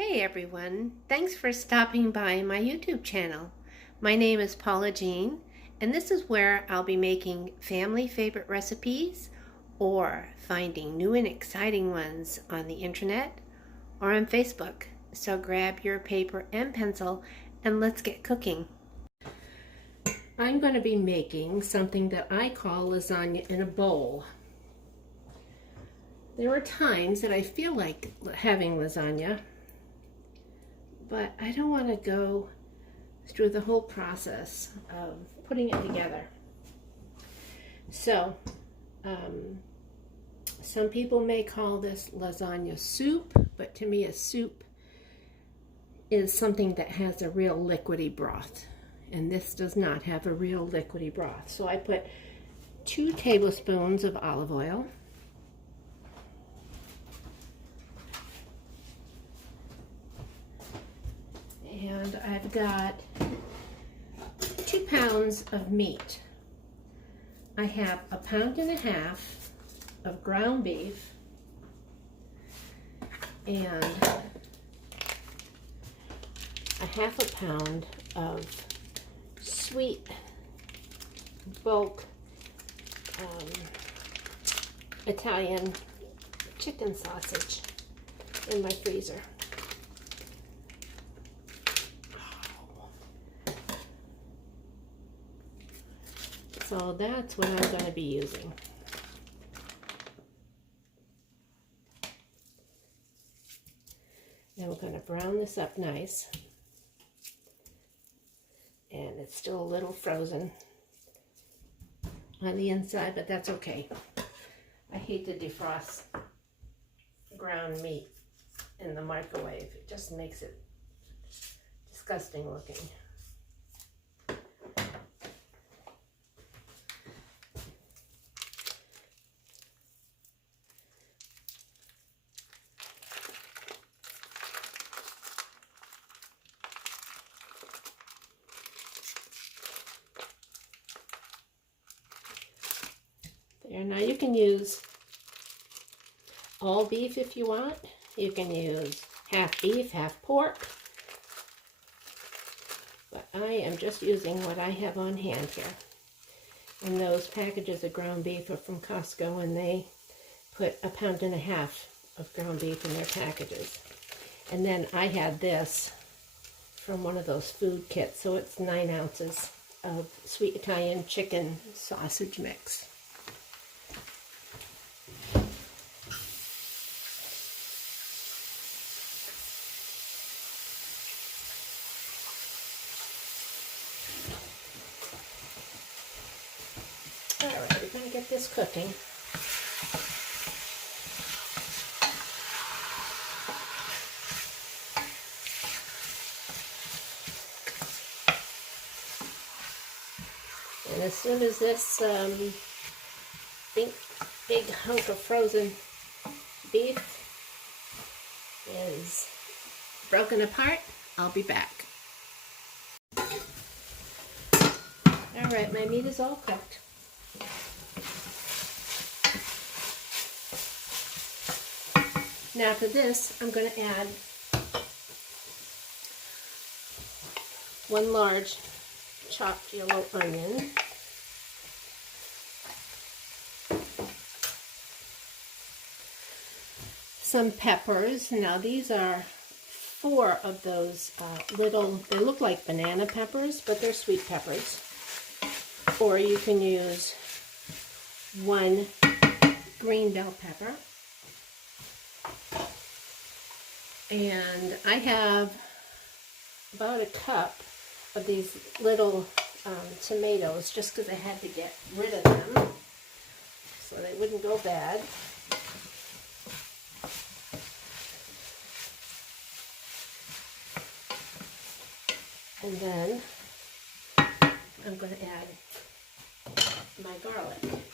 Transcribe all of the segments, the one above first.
Hey everyone, thanks for stopping by my YouTube channel. My name is Paula Jean, and this is where I'll be making family favorite recipes or finding new and exciting ones on the internet or on Facebook. So grab your paper and pencil and let's get cooking. I'm going to be making something that I call lasagna in a bowl. There are times that I feel like having lasagna, but I don't want to go through the whole process of putting it together. So, some people may call this lasagna soup, but to me a soup is something that has a real liquidy broth. And this does not have a real liquidy broth. So I put 2 tablespoons of olive oil. And I've got 2 pounds of meat. I have 1.5 pounds of ground beef and 1/2 pound of sweet bulk Italian chicken sausage in my freezer. So that's what I'm going to be using. Now we're going to brown this up nice. And it's still a little frozen on the inside, but that's okay. I hate to defrost ground meat in the microwave. It just makes it disgusting looking. There, now you can use all beef if you want. You can use half beef, half pork. But I am just using what I have on hand here. And those packages of ground beef are from Costco, and they put 1.5 pounds of ground beef in their packages. And then I had this from one of those food kits, so it's 9 ounces of sweet Italian chicken sausage mix. Alright, we're going to get this cooking. And as soon as this big hunk of frozen beef is broken apart, I'll be back. Alright, my meat is all cooked. Now to this, I'm going to add 1 large chopped yellow onion, some peppers. Now these are 4 of those little, they look like banana peppers, but they're sweet peppers. Or you can use 1 green bell pepper. And I have about 1 cup of these little tomatoes, just because I had to get rid of them so they wouldn't go bad. And then I'm going to add my garlic.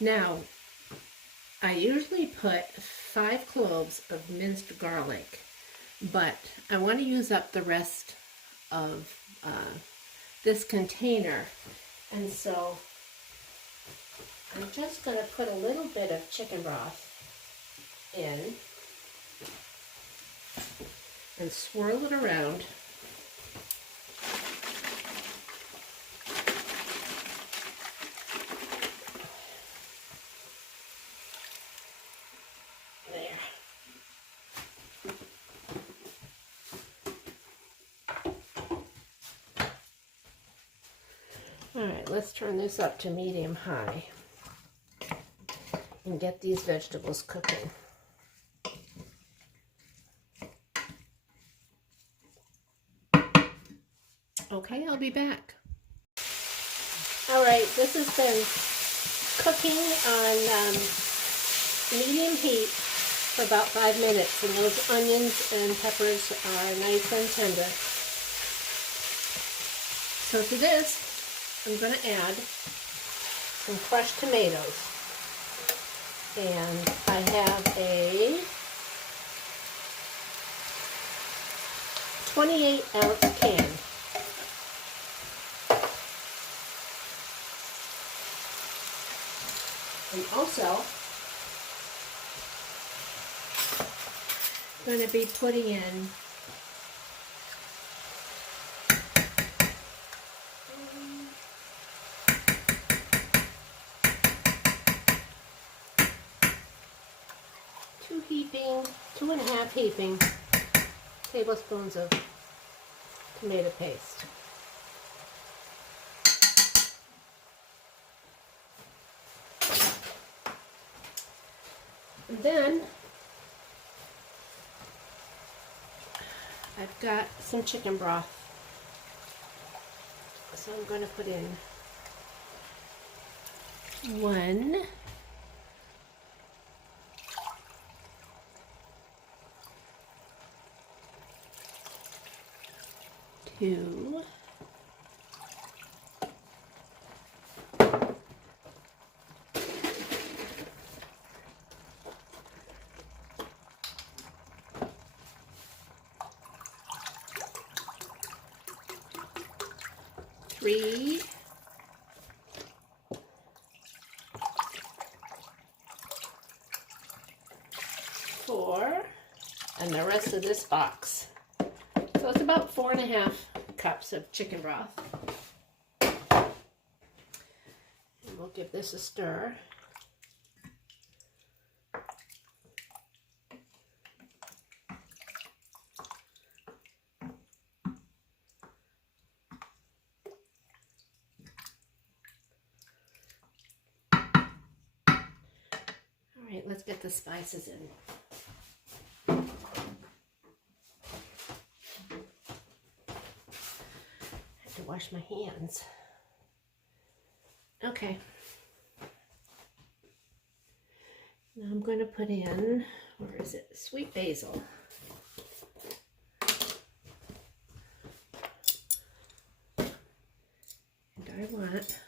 Now, I usually put 5 cloves of minced garlic, but I want to use up the rest of this container. And so I'm just going to put a little bit of chicken broth in and swirl it around. There. All right, let's turn this up to medium high and get these vegetables cooking. Okay, I'll be back. All right, this has been cooking on medium heat for about 5 minutes, and those onions and peppers are nice and tender. So to this, I'm going to add some crushed tomatoes. And I have a 28-ounce can. And also, I'm going to be putting in two and a half heaping tablespoons of tomato paste. And then I've got some chicken broth. So I'm going to put in 1, 2, 3, 4, and the rest of this box. So it's about 4.5 cups of chicken broth. And we'll give this a stir. All right, let's get the spices in. Wash my hands. Okay. Now I'm going to put in, where is it? Sweet basil. And I want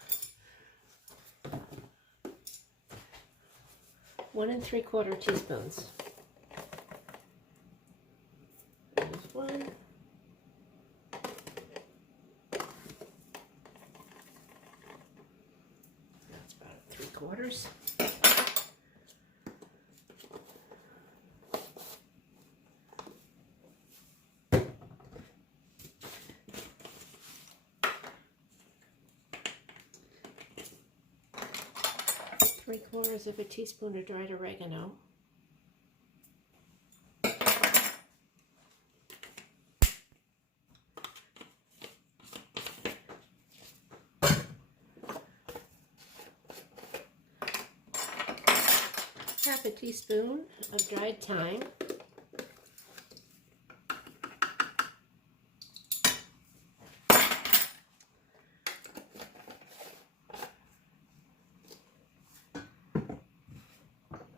1 3/4 teaspoons. There's 1. That's about 3/4. Three-quarters of a teaspoon of dried oregano. Half a teaspoon of dried thyme.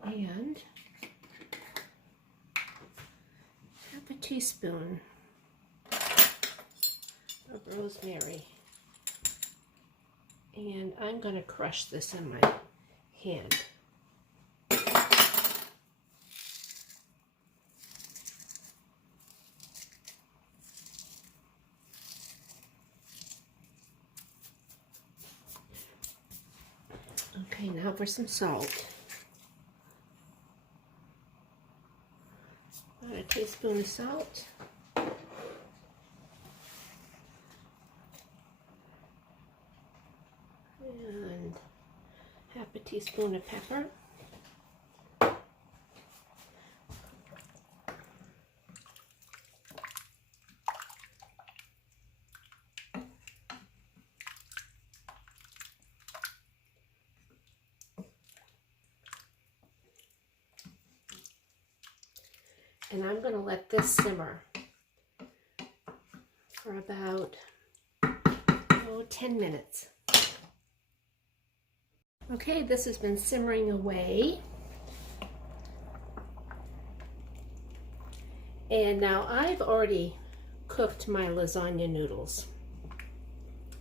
And half a teaspoon of rosemary. And I'm going to crush this in my hand. now for some salt. About a teaspoon of salt. And half a teaspoon of pepper. And I'm going to let this simmer for about 10 minutes. Okay, this has been simmering away. And now I've already cooked my lasagna noodles.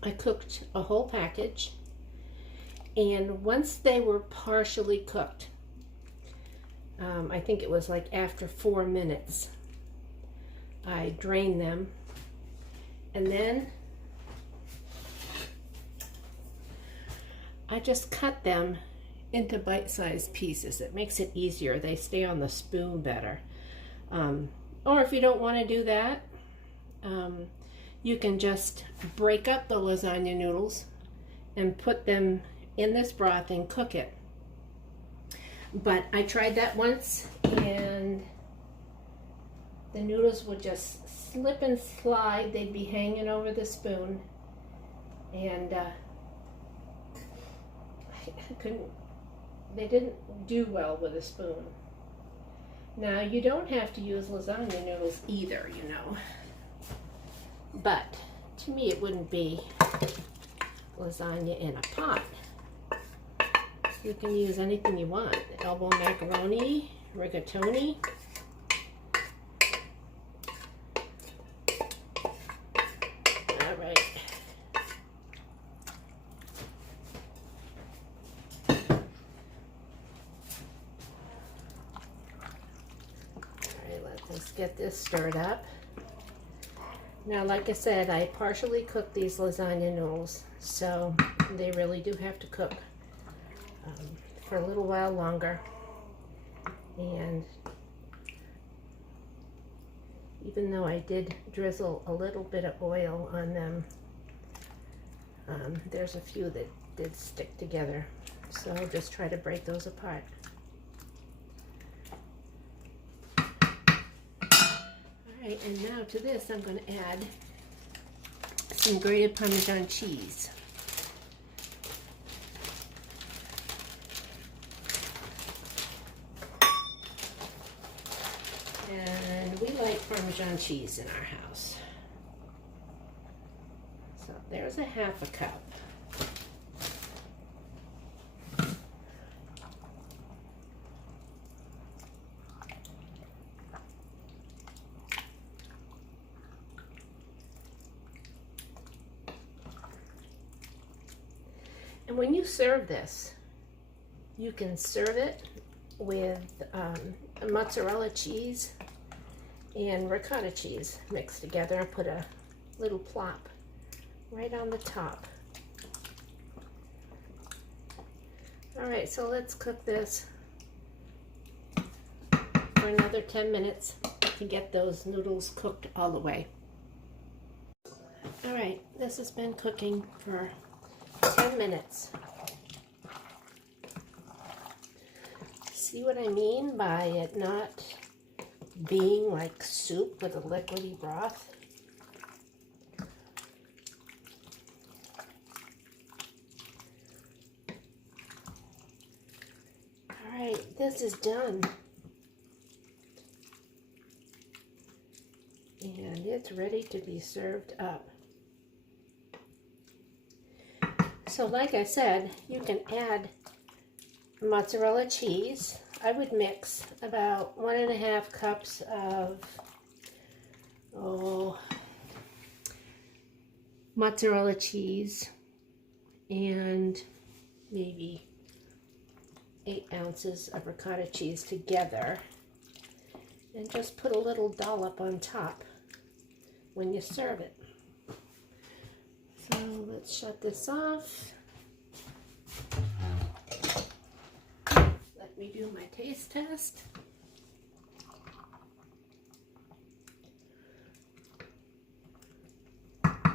I cooked a whole package, and once they were partially cooked, I think it was like after 4 minutes, I drained them, and then I just cut them into bite-sized pieces. It makes it easier. They stay on the spoon better. Or if you don't want to do that, you can just break up the lasagna noodles and put them in this broth and cook it. But I tried that once, and the noodles would just slip and slide. They'd be hanging over the spoon, and they didn't do well with a spoon. Now, you don't have to use lasagna noodles either, you know. But to me, it wouldn't be lasagna in a pot. You can use anything you want. Elbow macaroni, rigatoni. All right. Let's get this stirred up. Now, like I said, I partially cooked these lasagna noodles, so they really do have to cook for a little while longer. And even though I did drizzle a little bit of oil on them, there's a few that did stick together, so I'll just try to break those apart. Alright, and now to this I'm going to add some grated Parmesan cheese. And we like Parmesan cheese in our house. So there's a half a cup. And when you serve this, you can serve it with mozzarella cheese and ricotta cheese mixed together and put a little plop right on the top. All right, so let's cook this for another 10 minutes to get those noodles cooked all the way. All right, this has been cooking for 10 minutes. See what I mean by it not being like soup with a liquidy broth? Alright, this is done. And it's ready to be served up. So like I said, you can add mozzarella cheese. I would mix about 1.5 cups of mozzarella cheese and maybe 8 ounces of ricotta cheese together, and just put a little dollop on top when you serve it. So let's shut this off. me do my taste test. Alright,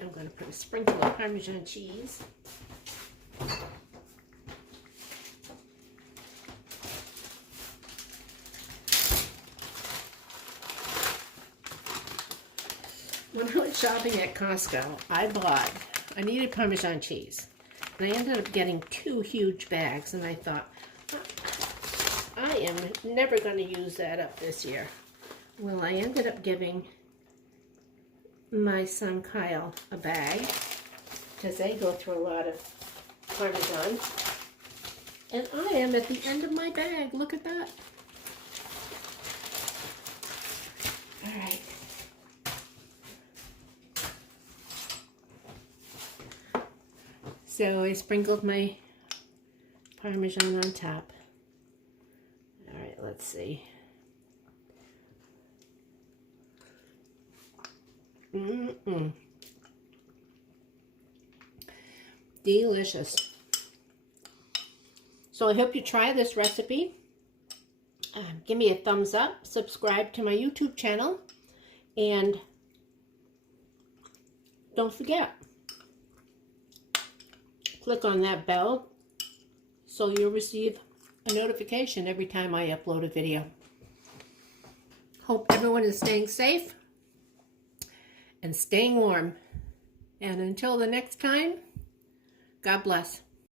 I'm going to put a sprinkle of Parmesan cheese. When I was shopping at Costco, I needed Parmesan cheese. And I ended up getting 2 huge bags, and I thought, I am never going to use that up this year. Well, I ended up giving my son Kyle a bag, because they go through a lot of Parmesan. And I am at the end of my bag. Look at that. All right. So I sprinkled my Parmesan on top. All right, let's see. Delicious. So I hope you try this recipe. Give me a thumbs up, subscribe to my YouTube channel, and don't forget, click on that bell so you'll receive a notification every time I upload a video. Hope everyone is staying safe and staying warm. And until the next time, God bless.